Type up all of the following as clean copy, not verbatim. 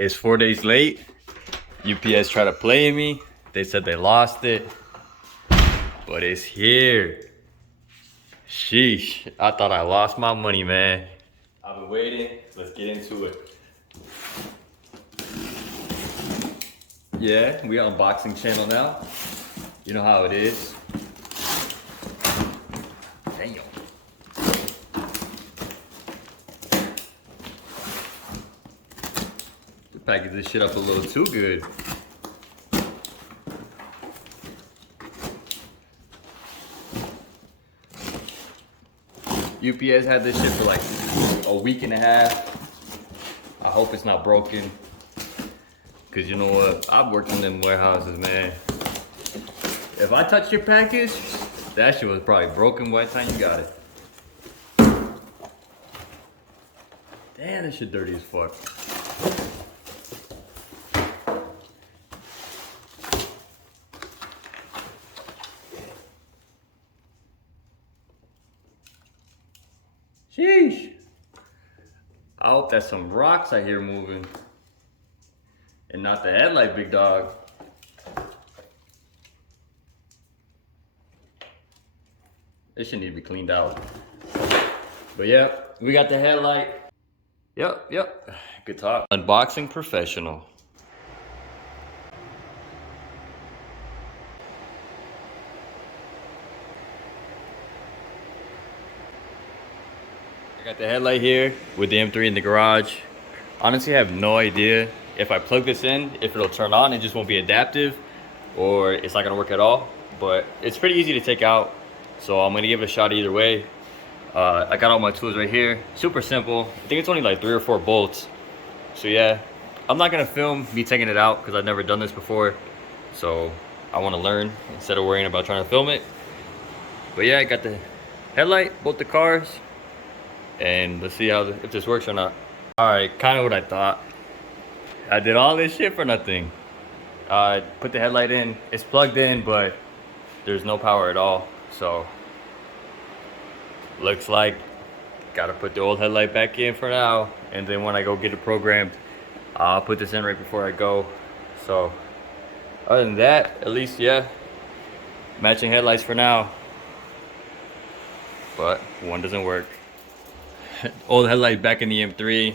It's 4 days late. UPS tried to play me. They said they lost it, but it's here. Sheesh, I thought I lost my money, man. I've been waiting. Let's get into it. Yeah, we unboxing channel now. You know how it is. Damn. Package this shit up a little too good. UPS had this shit for like a week and a half. I hope it's not broken. Cause you know what? I've worked in them warehouses, man. If I touch your package, that shit was probably broken by the time you got it. Damn, this shit dirty as fuck. Sheesh. I hope that's some rocks I hear moving. And not the headlight, big dog. This should need to be cleaned out. But yeah, we got the headlight. Yep. Good talk. Unboxing professional. I got the headlight here with the M3 in the garage. Honestly, I have no idea if I plug this in, if it'll turn on and just won't be adaptive, or it's not gonna work at all. But it's pretty easy to take out, so I'm gonna give it a shot either way. I got all my tools right here. Super simple. I think it's only like 3 or 4 bolts. So yeah, I'm not gonna film me taking it out because I've never done this before. So I wanna learn instead of worrying about trying to film it. But yeah, I got the headlight, both the cars, and let's see if this works or not. All right, kind of what I thought. I did all this shit for nothing. Put the headlight in. It's plugged in, but there's no power at all. So looks like gotta put the old headlight back in for now. And then when I go get it programmed, I'll put this in right before I go. So other than that, at least, yeah, matching headlights for now. But one doesn't work. Old headlight back in the M3.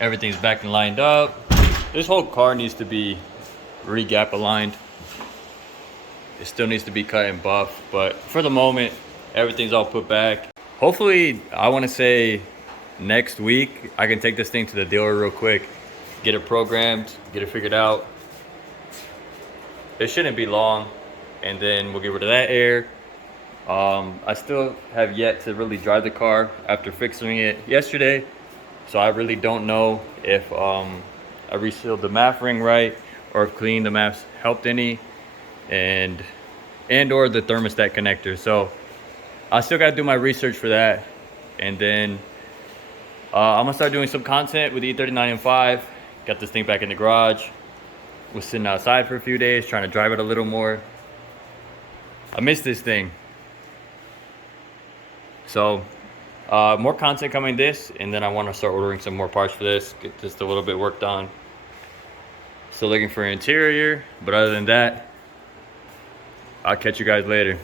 Everything's back and lined up. This whole car needs to be re-gap aligned. It still needs to be cut and buffed, but for the moment, everything's all put back. Hopefully, I want to say next week, I can take this thing to the dealer real quick, get it programmed, get it figured out. It shouldn't be long, and then we'll get rid of that air. I still have yet to really drive the car after fixing it yesterday. So I really don't know if I resealed the MAF ring right, or if cleaning the MAFs helped any, and or the thermostat connector. So I still got to do my research for that, and then I'm gonna start doing some content with E39 M5. Got this thing back in the garage. Was sitting outside for a few days trying to drive it a little more. I miss this thing. So more content coming this, and then I want to start ordering some more parts for this, get just a little bit worked on. Still looking for an interior, but other than that, I'll catch you guys later.